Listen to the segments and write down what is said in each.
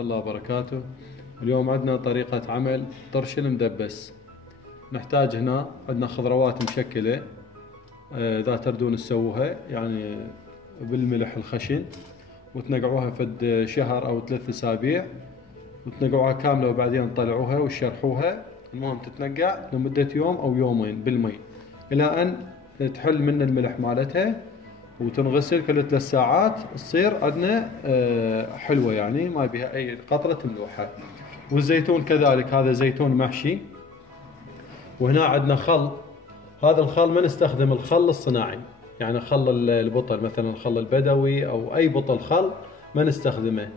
الله وبركاته. اليوم عندنا طريقة عمل طرش المدبس. نحتاج هنا عندنا خضروات مشكلة، إذا تردون تسووها يعني بالملح الخشن وتنقعوها فد شهر أو 3 أسابيع، وتنقعوها كاملة وبعدين تطلعوها وتشرحوها. المهم تتنقع لمدة يوم أو يومين بالمي إلى أن تحل من الملح مالتها، وتنغسل كل 3 ساعات تصير عندنا حلوة، يعني ما بها أي قطرة ملوحة. والزيتون كذلك، هذا زيتون محشي. وهنا عندنا خل. هذا الخل ما نستخدم الخل الصناعي، يعني خل البطل مثلا الخل البدوي أو أي بطل خل ما نستخدمه.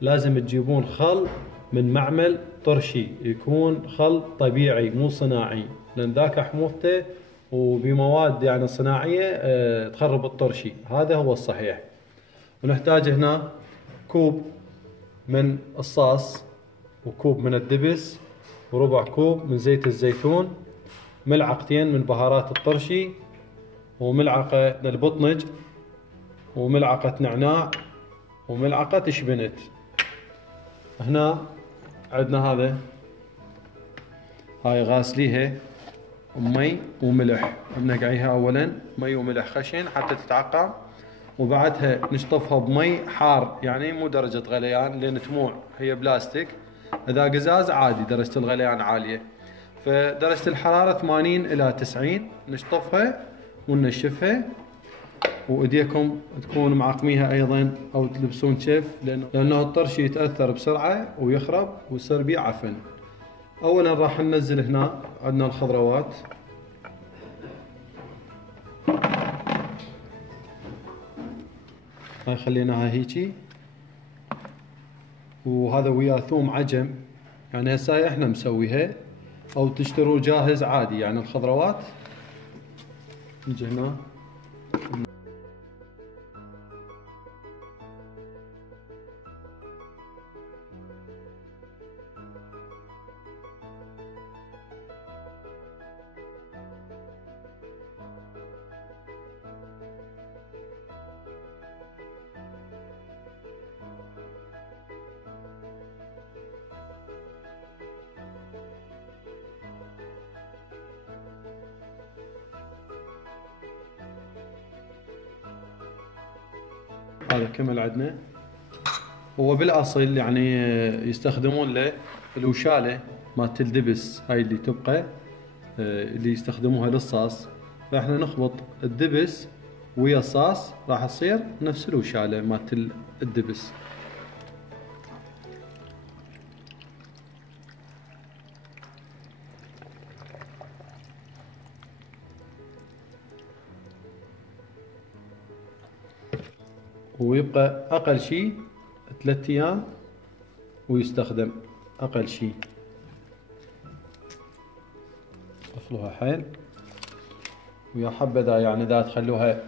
لازم تجيبون خل من معمل طرشي، يكون خل طبيعي مو صناعي، لأن ذاك حموضته وبمواد يعني صناعية تخرب الطرشي. هذا هو الصحيح. ونحتاج هنا كوب من الصاص، وكوب من الدبس، وربع كوب من زيت الزيتون، ملعقتين من بهارات الطرشي، وملعقة للبطنج، وملعقة نعناع، وملعقة شبنت. هنا عندنا هاي غاسليها بمي وملح، بنقعيها اولا مي وملح خشن حتى تتعقم، وبعدها نشطفها بمي حار، يعني مو درجة غليان لان تموع، هي بلاستيك. اذا قزاز عادي درجة الغليان عالية، فدرجة الحرارة 80 الى 90. نشطفها وننشفها، وايديكم تكون معقميها ايضا او تلبسون شيف، لانه الطرش يتاثر بسرعه ويخرب ويصير بيه عفن. اولا راح ننزل هنا عندنا الخضروات. هاي خليناها هيجي، وهذا وياه ثوم عجم، يعني هسه احنا مسويها او تشتروه جاهز عادي. يعني الخضروات نجي هنا هذا كمل عندنا. هو بالاصل يعني يستخدمون له الوشاله مالت الدبس، هاي اللي تبقى اللي يستخدموها للصاص. فاحنا نخبط الدبس ويا الصاص راح تصير نفس الوشاله مالت الدبس. ويبقى اقل شيء 3 ايام ويستخدم اقل شيء. اخلوها حيل، ويا حبذا يعني اذا تخلوها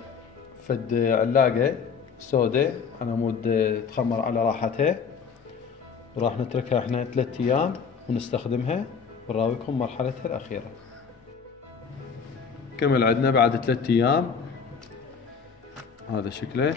فد علاقة سوداء على مود تخمر على راحتها. وراح نتركها احنا 3 ايام ونستخدمها ونراويكم مرحلتها الاخيرة. كمل عندنا بعد 3 ايام، هذا شكله.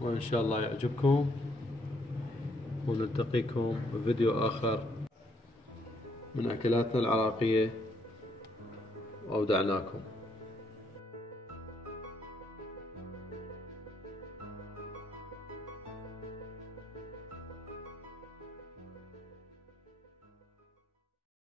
وإن شاء الله يعجبكم، ونلتقيكم بفيديو آخر من أكلاتنا العراقية، وأودعناكم.